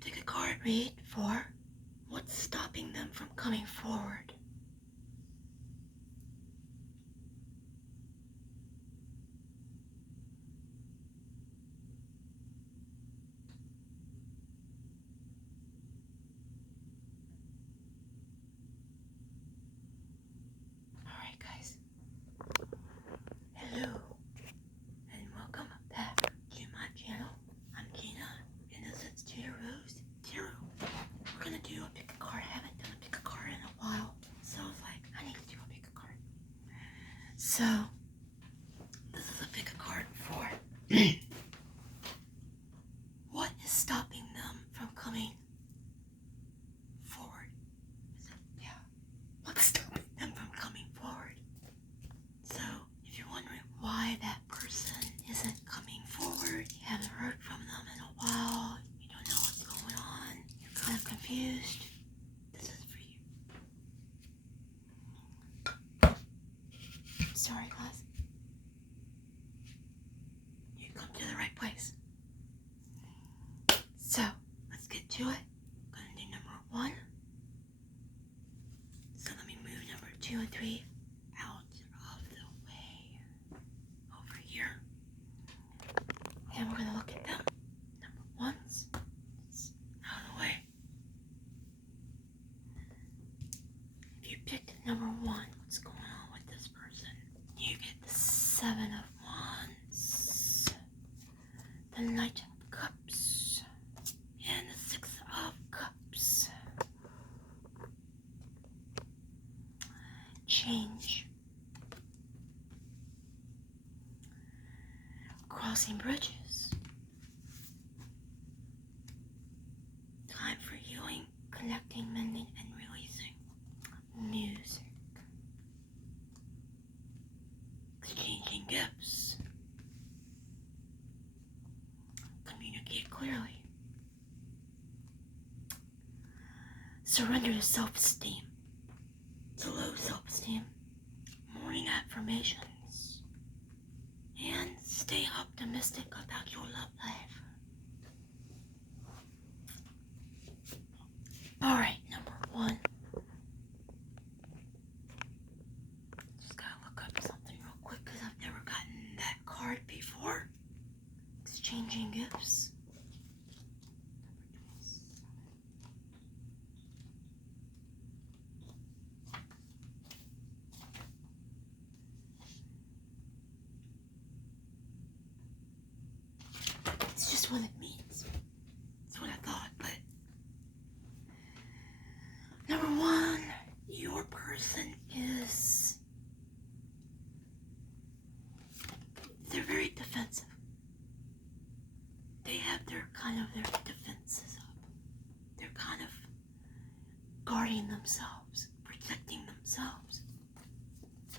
pick a card, read for what's stopping them from coming forward. Alright guys, hello and welcome back to my channel. I'm Gina and this is Tudorrosetarot. We're gonna do a pick a card. I haven't done a pick a card in a while, so I was like, I need to do a pick a card. So this is a pick a card for what is stopping them from coming forward. Yeah. What's stopping them from coming forward? So if you're wondering why that person isn't coming forward, you haven't heard from them in a while, you don't know what's going on, you're kind of confused, this is for you. Sorry guys. You come to the right place. So let's get to it. I'm gonna do number 1. So let me move number 2 and 3 out of the way over here. And we're gonna look at them. Number 1's out of the way. If you picked number 1, what's going on with this person? You get the 7 of Wands, the Knight of Cups, and the 6 of Cups. Change. Crossing bridges. Time for healing, connecting, mending, and releasing. Music. Exchanging gifts. Communicate clearly. Surrender to self-esteem. To low self-esteem. Morning affirmations. And stay optimistic about your love life. Alright, number 1. Just gotta look up something real quick because I've never gotten that card before. Exchanging gifts. It's just what it means. It's what I thought, but number 1, your person is, they're very defensive. They have their defenses up. They're kind of guarding themselves, protecting themselves.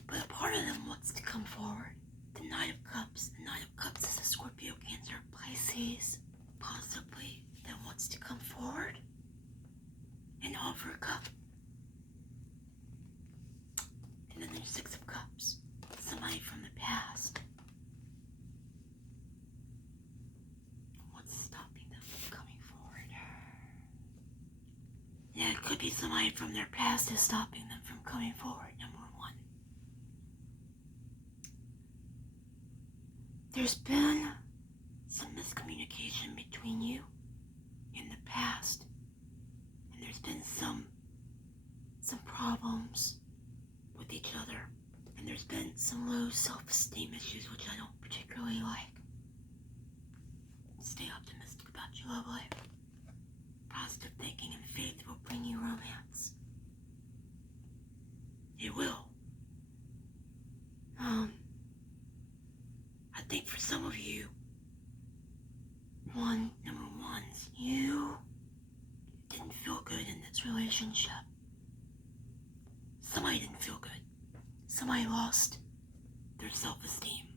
But a part of them wants to come forward. The Knight of Cups. The Knight of Cups is a Scorpio, Cancer, Pisces, possibly, that wants to come forward and offer a cup. And then there's 6 of Cups. Somebody from the past. What's stopping them from coming forward? Yeah, it could be somebody from their past is stopping them from coming forward, number 1. There's been some miscommunication between you in the past, and there's been some problems with each other, and there's been some low self-esteem issues, which I don't particularly like. Stay optimistic about your love life. Positive thinking and faith will bring you romance. It will. I think for some of you, number 1's, you didn't feel good in this relationship. Somebody didn't feel good. Somebody lost their self-esteem.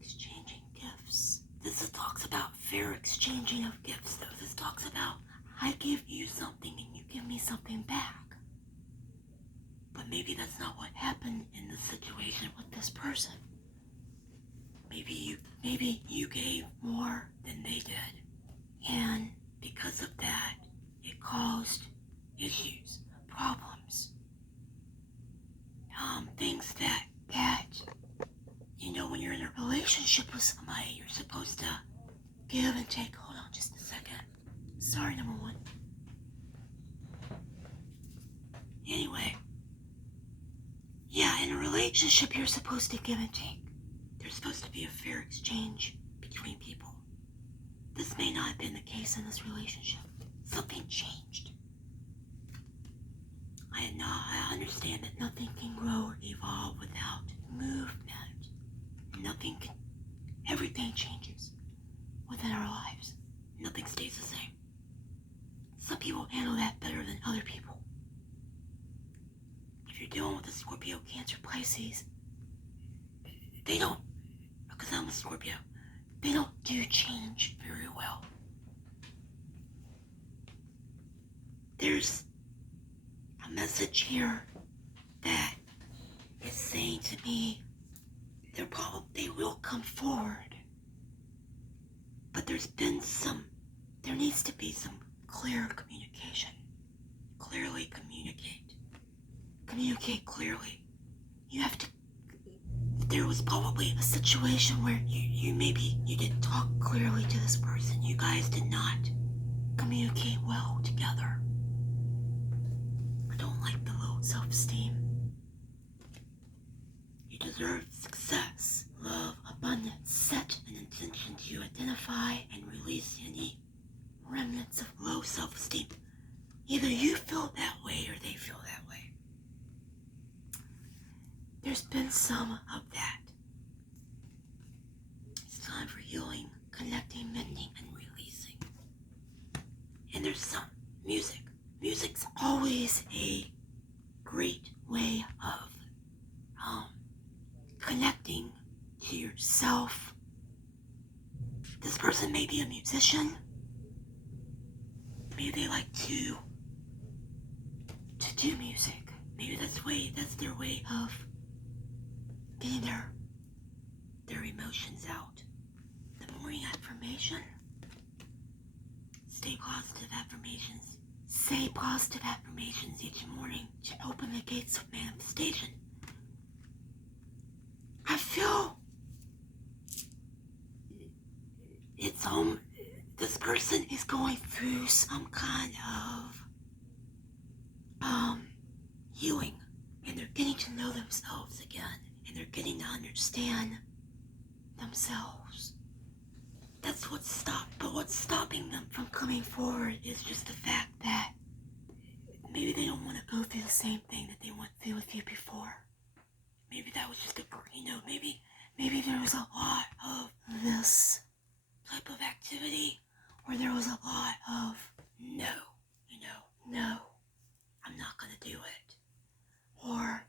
Exchanging gifts. This talks about fair exchanging of gifts, though. This talks about, I give you something and you give me something back. But maybe that's not what happened in this situation with this person. Maybe you gave more than they did. And because of that, it caused issues, problems, things that, when you're in a relationship with somebody, you're supposed to give and take. Hold on just a second. Sorry, number one. Anyway, in a relationship, you're supposed to give and take. There's supposed to be a fair exchange between people. This may not have been the case in this relationship. Something changed. I understand that nothing can grow or evolve without movement. Everything changes within our lives. Nothing stays the same. Some people handle that better than other people. If you're dealing with a Scorpio, Cancer, Pisces, they don't, because I'm a Scorpio, they don't do change very well. There's a message here that is saying to me they will come forward, but there needs to be some clear communication. Clearly communicate clearly. If there was probably a situation where you didn't talk clearly to this person, you guys did not communicate well together. I don't like the low self-esteem. You deserve success, love, abundance. Set an intention to identify and release any remnants of low self-esteem. Either you feel that way or they feel that way. There's been some of that. It's time for healing, connecting, mending, and releasing. And there's some music. Music's always a great way of connecting to yourself. This person may be a musician. Maybe they like to do music. Maybe that's their way of getting their emotions out. The morning affirmation. Say positive affirmations each morning to open the gates of manifestation. I feel this person is going through some kind of healing, and they're getting to know themselves again, and they're getting to understand themselves. That's what's stopping them from coming forward is just the fact that maybe they don't want to go through the same thing that they went through with you before. Maybe that was just maybe there was a lot of this type of activity where there was a lot of no, I'm not gonna do it. Or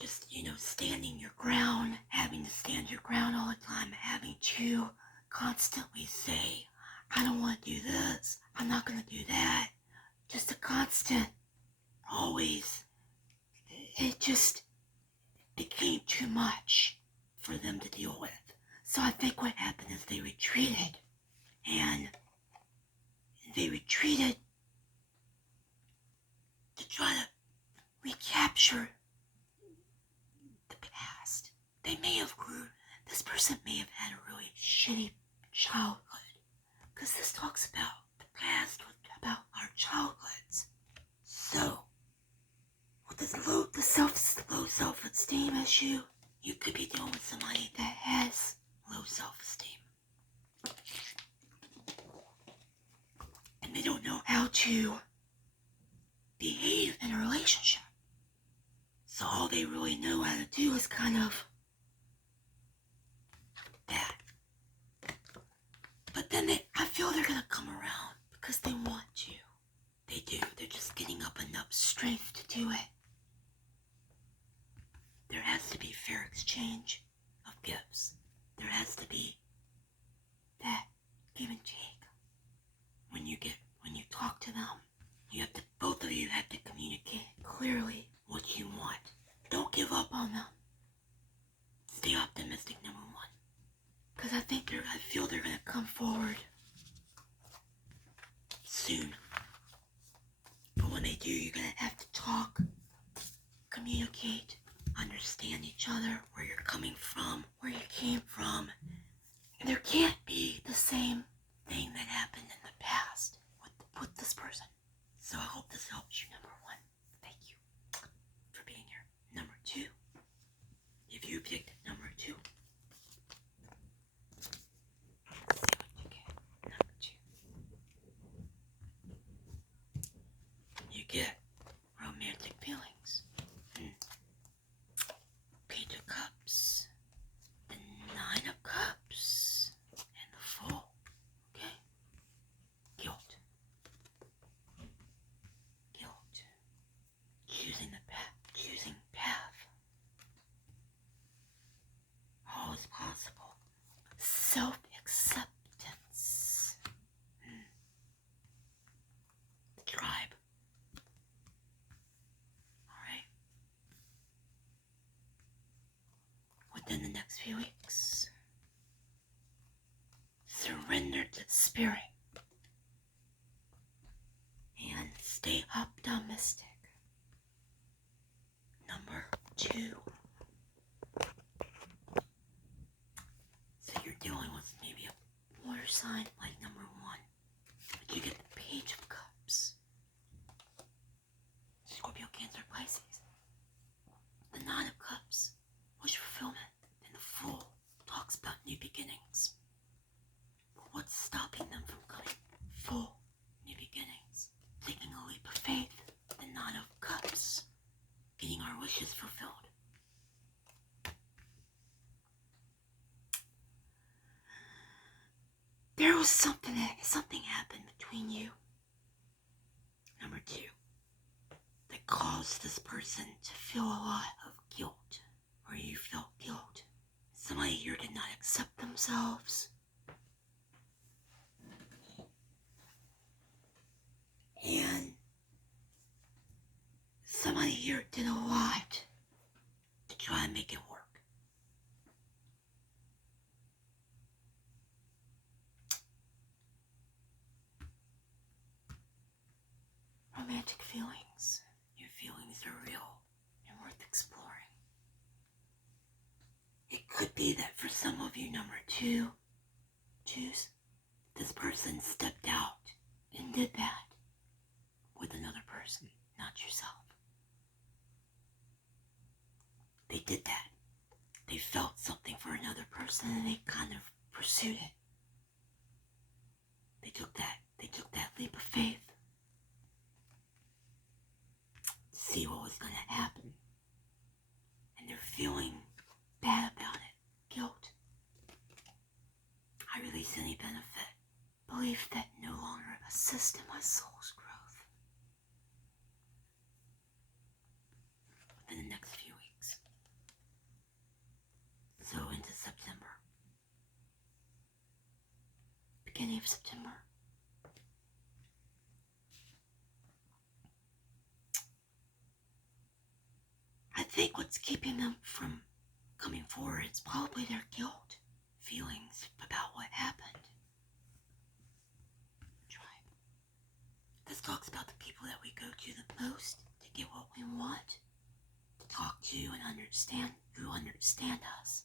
just, standing your ground, having to stand your ground all the time, having to constantly say, I don't want to do this, I'm not gonna do that. Just a constant, always, it just became too much for them to deal with. So I think what happened is they retreated to try to recapture the past. This person may have had a really shitty childhood, because this talks about the past, about our childhoods. So, with this low self-esteem issue, you could be dealing with somebody that has low self-esteem. And they don't know how to behave in a relationship. So all they really know how to do is kind of that. But then I feel they're gonna come around because they want to. They do. They're just getting up enough strength to do it. There has to be fair exchange of gifts. There has to be that give and take. When you talk to them, both of you have to communicate clearly what you want. Don't give up on them. Stay optimistic, number one. Because I feel they're going to come forward. soon. But when they do, you're going to have to talk, communicate, understand each other, where you're coming from, where you came from. And there can't be the same thing that happened in the past with this person. So I hope this helps you, number one. Thank you for being here. Number two, if you picked number two, let's see what you get. Number two. You get romantic feelings. Page of Cups, the Nine of Cups, and the Fool. Okay? Guilt. Choosing the path. Choosing path. Always possible. Self-acceptance. The tribe. Alright? Within the next few weeks, surrender to spirit and stay optimistic. Number two. So you're dealing with maybe a water sign like number one. But you get the Page of Cups. Scorpio, Cancer, Pisces. The Nine of Cups, wish fulfillment. And the Fool talks about new beginnings. But what's stopping them from coming? Full new beginnings. Taking a leap of faith. The Nine of Cups. Getting our wishes fulfilled. There was something happened between you, number two, that caused this person to feel a lot of guilt, or you felt guilt. Somebody here did not accept themselves. And somebody here did a lot to try and make it work. Romantic feelings. Your feelings are real and worth exploring. It could be that for some of you, number two, this person stepped out and did that with another person, not yourself. They did that. They felt something for another person and they kind of pursued it. They took that leap of faith. See what was going to happen. And they're feeling bad about it. Guilt. I release any benefit. Belief that no longer assists in my soul's growth. Within the next few weeks. So into September. Beginning of September. I think what's keeping them from coming forward is probably their guilt, feelings about what happened. Tribe. This talks about the people that we go to the most to get what we want, to talk to and understand, who understand us.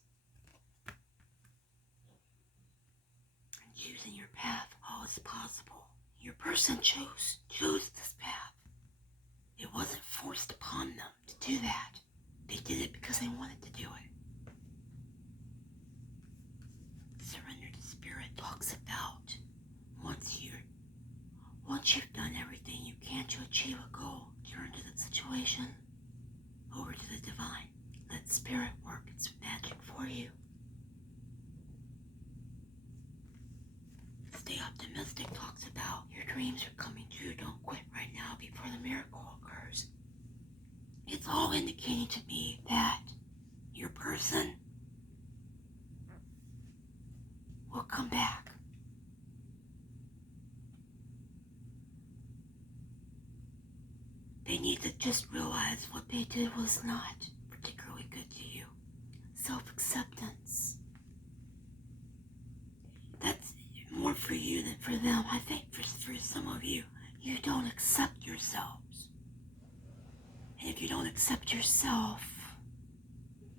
And choosing your path always possible. Your person chose this path. It wasn't forced upon them to do that. They did it because they wanted to do it. Surrender to spirit talks about once you've done everything you can to achieve a goal, turn to the situation, over to the divine. Let spirit work its magic for you. Stay optimistic talks about your dreams are coming true. Don't quit right now before the miracle occurs. It's all indicating to me that your person will come back. They need to just realize what they did was not particularly good to you. Self-acceptance. That's more for you than for them. I think for some of you, you don't accept yourselves. And if you don't accept yourself,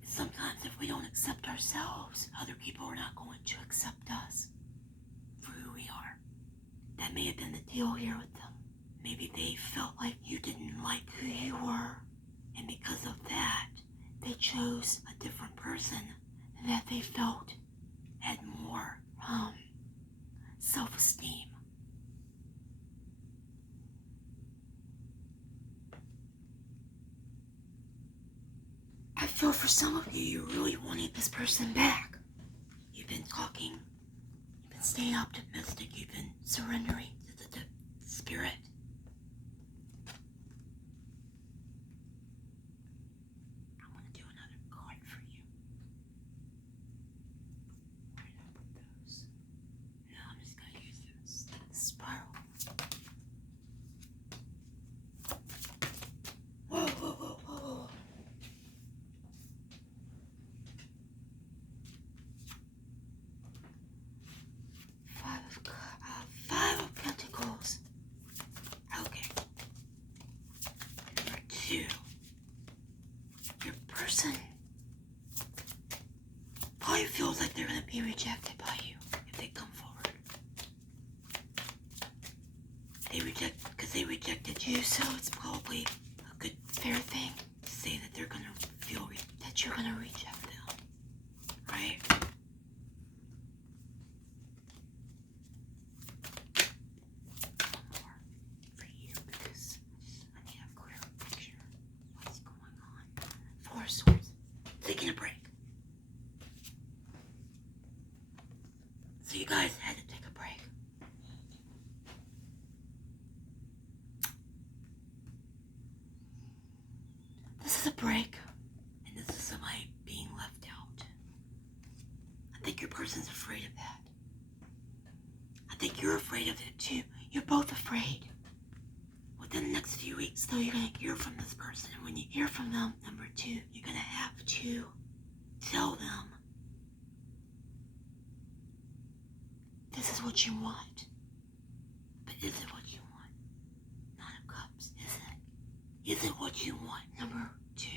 sometimes if we don't accept ourselves, other people are not going to accept us for who we are. That may have been the deal here with them. Maybe they felt like you didn't like who you were, and because of that, they chose a different person that they felt had more self-esteem. I feel for some of you, you really wanted this person back. You've been talking, you've been staying optimistic, you've been surrendering to the spirit. I'm going to do another card for you. Where did I put those? No, I'm just going to use this spiral. Whoa, whoa, whoa, whoa. Five of Pentacles. Okay. Number 2. Your person probably feels like they're going to be rejected by you if they come forward. Because they rejected you, so it's probably a good, fair thing to say that they're going to feel that you're going to reject them. Right? Swords. Taking a break. So you guys had to take a break. This is a break, and this is somebody being left out. I think your person's afraid of that. I think you're afraid of it too. You're both afraid. Within the next few weeks, though, you're going to hear from this person. And when you hear from them, number 2, you're going to have to tell them, this is what you want. But is it what you want? Nine of Cups, is it? Is it what you want? Number 2.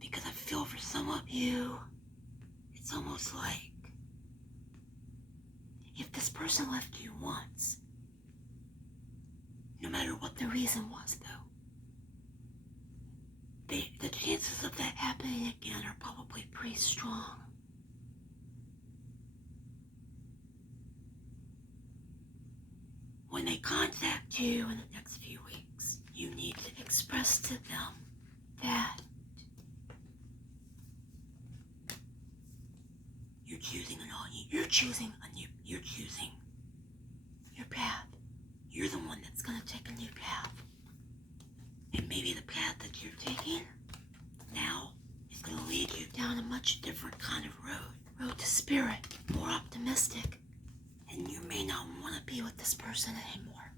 Because I feel for some of you, it's almost like if this person left you once, no matter what the reason was, though, the chances of that happening again are probably pretty strong. When they contact you in the next few weeks, you need to express to them that you're choosing you're choosing your path. You're the one that's going to take a new path. And maybe the path that you're taking now is going to lead you down a much different kind of road to spirit, more optimistic. And you may not want to be with this person anymore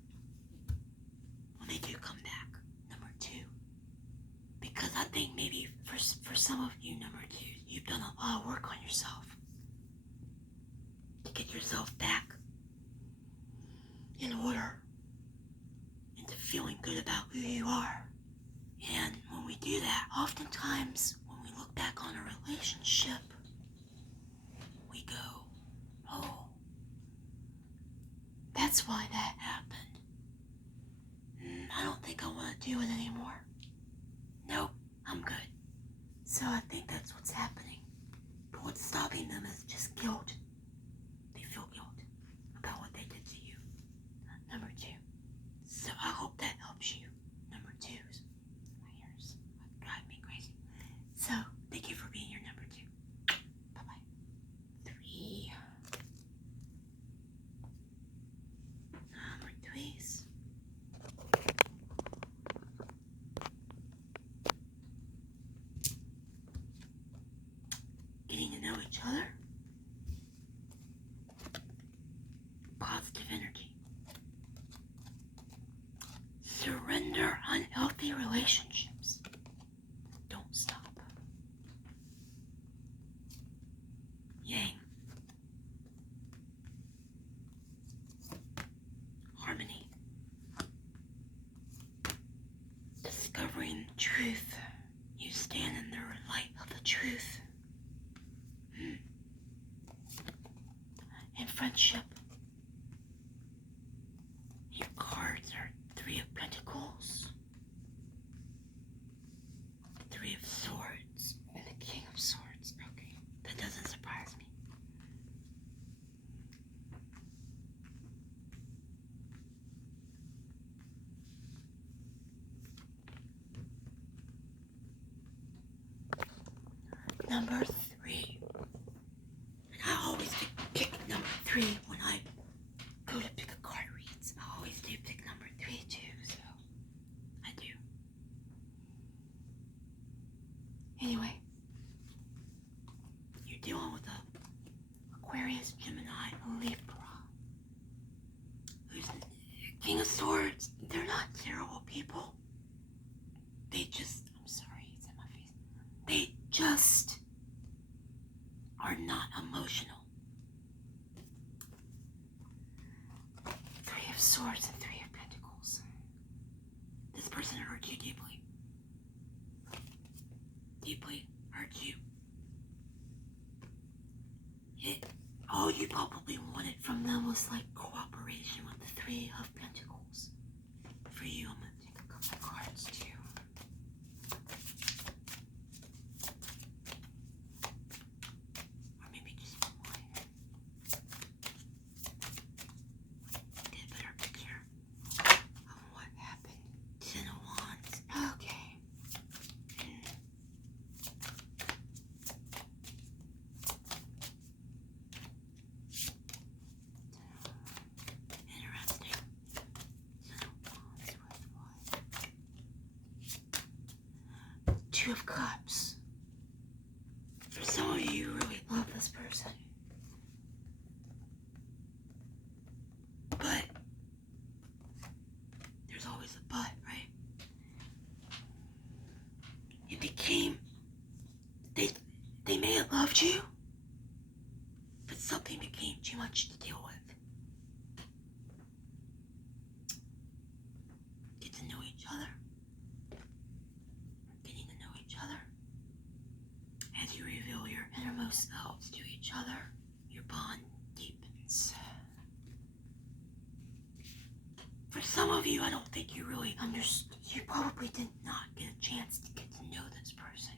when they do come back, number 2. Because I think maybe for some of you, number 2, you've done a lot of work on yourself to get yourself back in order, into feeling good about who you are. And when we do that, oftentimes when we look back on a relationship, we go, oh, that's why that happened. I don't think I want to do it anymore. Nope, I'm good. So I think that's what's happening. But what's stopping them is just guilt. They feel guilt about what they did to you. Number 2. So I hope that helps you. Number 2's my ears drive me crazy. So thank you for being here, number 2. Bye-bye. 3. Number 3's. Getting to know each other. Positive energy. Surrender unhealthy relationships. Don't stop. Yang. Harmony. truth. You stand in the light of the truth. In friendship, your cards are Three of Pentacles, Three of Swords, and the King of Swords. Okay, that doesn't surprise me. Number 3. And I always pick number 3 when I go to pick a card reads. I always do pick number 3 too, so I do. Anyway, you're dealing with a Aquarius, Gemini, Libra. Who's the King of Swords? They're not terrible people. They just, I'm sorry, it's in my face. They just are not emotional. Three of Swords and Three of Pentacles. This person hurt you deeply. Deeply hurt you. All you probably wanted from them was like cooperation with the Three of Pentacles. For you, I'm going to take a couple of cards too. Or maybe just one. Get a better picture of what happened. Ten of Wands. Okay. Interesting. Ten of Wands with what? Two of Cups. For some of you, you really love this person. But there's always a but, right? It became, they may have loved you, but something became too much to deal with. Get to know each other. Getting to know each other. As you reveal your innermost selves to each other, your bond deepens. For some of you, I don't think you really understood. You probably did not get a chance to get to know this person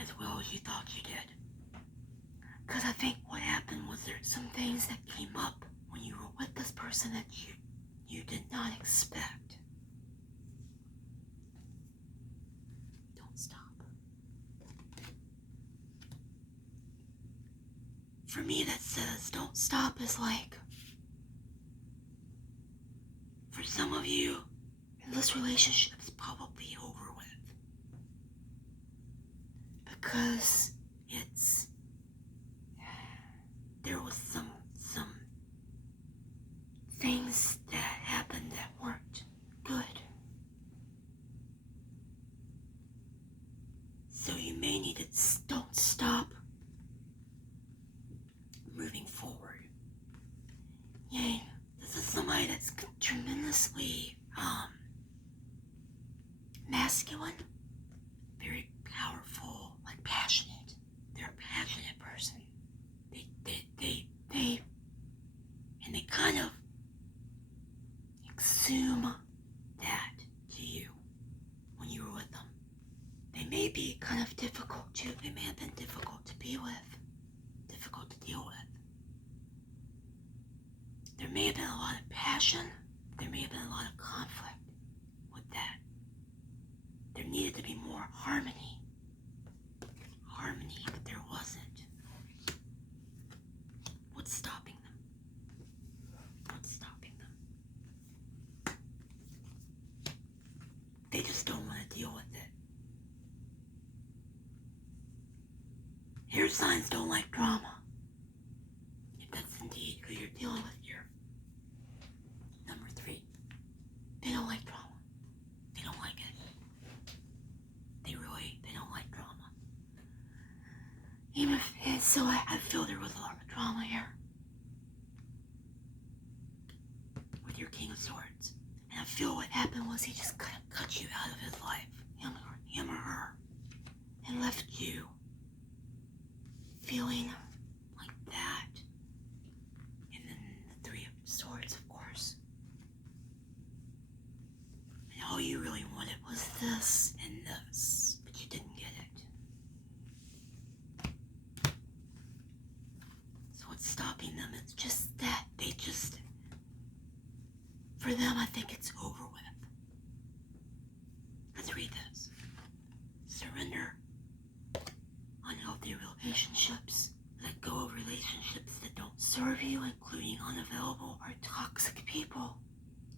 as well as you thought you did. Because I think what happened was there's some things that came up when you were with this person that you did not expect. Don't stop. For me, that says don't stop is like, for some of you, this relationship's probably over with. Because there was some things that happened that weren't good. So you may need to don't stop moving forward. Yay, this is somebody that's tremendously masculine, very powerful, like passionate. They're a passionate person. And they kind of exhume that to you when you were with them. They may be kind of difficult too. They may have been difficult to be with, difficult to deal with. There may have been a lot of passion. There may have been a lot of conflict with that. There needed to be more harmony. But there wasn't. What's stopping them? What's stopping them? They just don't want to deal with it. Air signs don't like drama. If that's indeed who you're dealing with here. Number 3. They don't like drama. They don't like it. They don't like drama. Even if, and so I feel there was a lot of drama here. With your King of Swords. And I feel what happened was he just kind of cut you out of his life, him or her, and left you feeling like that. And then the Three of Swords, of course. And all you really wanted was this and this, but you didn't get it. So what's stopping them? It's just that for them, I think it's over with. Let's read this. Surrender unhealthy relationships. Let go of relationships that don't serve you, including unavailable or toxic people.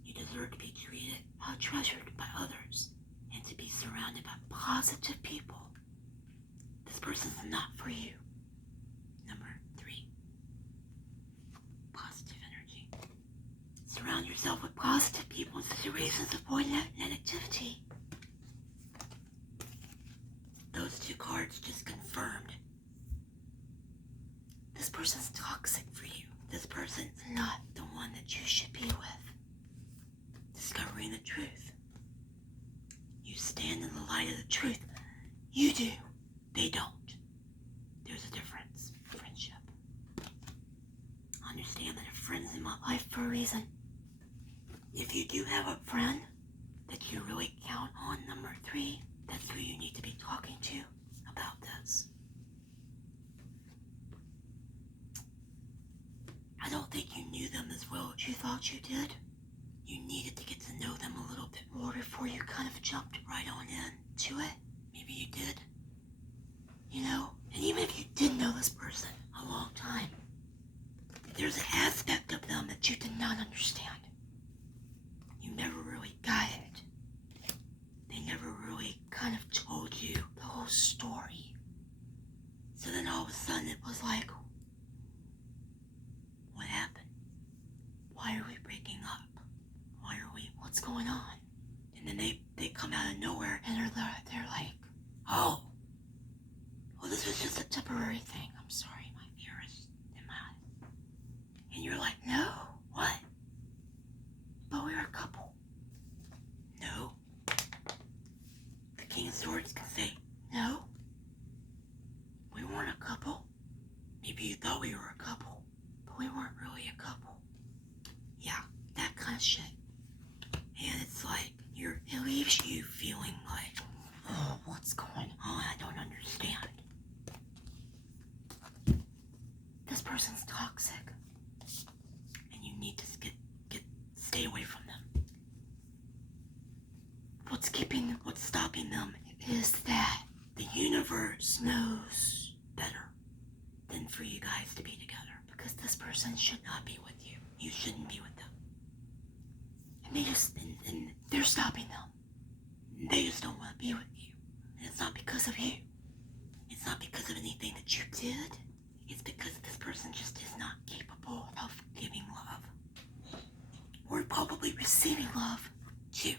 You deserve to be treated how treasured by others and to be surrounded by positive people. This person's not for you. Number 3. Positive energy. Surround yourself with positive people in situations. Avoid negativity. Those 2 cards just confirmed. This person's toxic for you. This person's not the one that you should be with. Discovering the truth. You stand in the light of the truth. You do. They don't. There's a difference. Friendship. Understand that a friend's in my life for a reason. If you do have a friend that you really count on, number 3, that's who you need to be talking to about this. I don't think you knew them as well as you thought you did. You needed to get to know them a little bit more before you kind of jumped right on into it. Maybe you did. You know, and even if you did know this person a long time, there's an aspect of them that you did not understand. You never really got it. They never really kind of told you the whole story. So then all of a sudden it was like, what happened? Why are we breaking up? What's going on? And then they come out of nowhere and they're like, oh, well, this was just a temporary thing. I'm sorry, my ear is in my eye. And you're like, no, what? But we were a couple. No. The King of Swords can say, no, we weren't a couple. Maybe you thought we were a couple, but we weren't really a couple. Yeah, that kind of shit. And it's like, it leaves you feeling like, oh, what's going on? I don't understand. This person's toxic. And you need to stay away from them. What's stopping them is that the universe knows better than for you guys to be together. Because this person should not be with you. You shouldn't be with them. And they're stopping them. They just don't want to be with you. And it's not because of you. It's not because of anything that you did. It's because this person just is not capable of giving love. Or probably receiving love, too.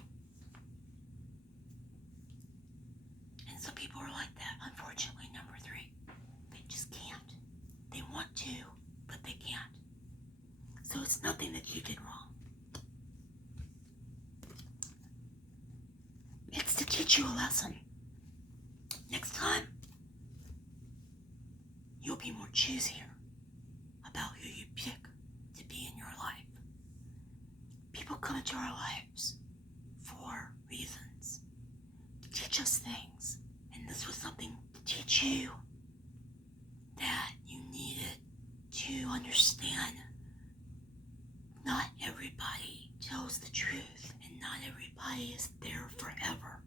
And some people are like that, unfortunately, number 3. They just can't. They want to, but they can't. So it's nothing that you did wrong. It's to teach you a lesson. Next time, you'll be more choosier about who you pick to be in your life. People come into our lives for reasons, to teach us things. And this was something to teach you that you needed to understand. Not everybody tells the truth, and not everybody is there forever.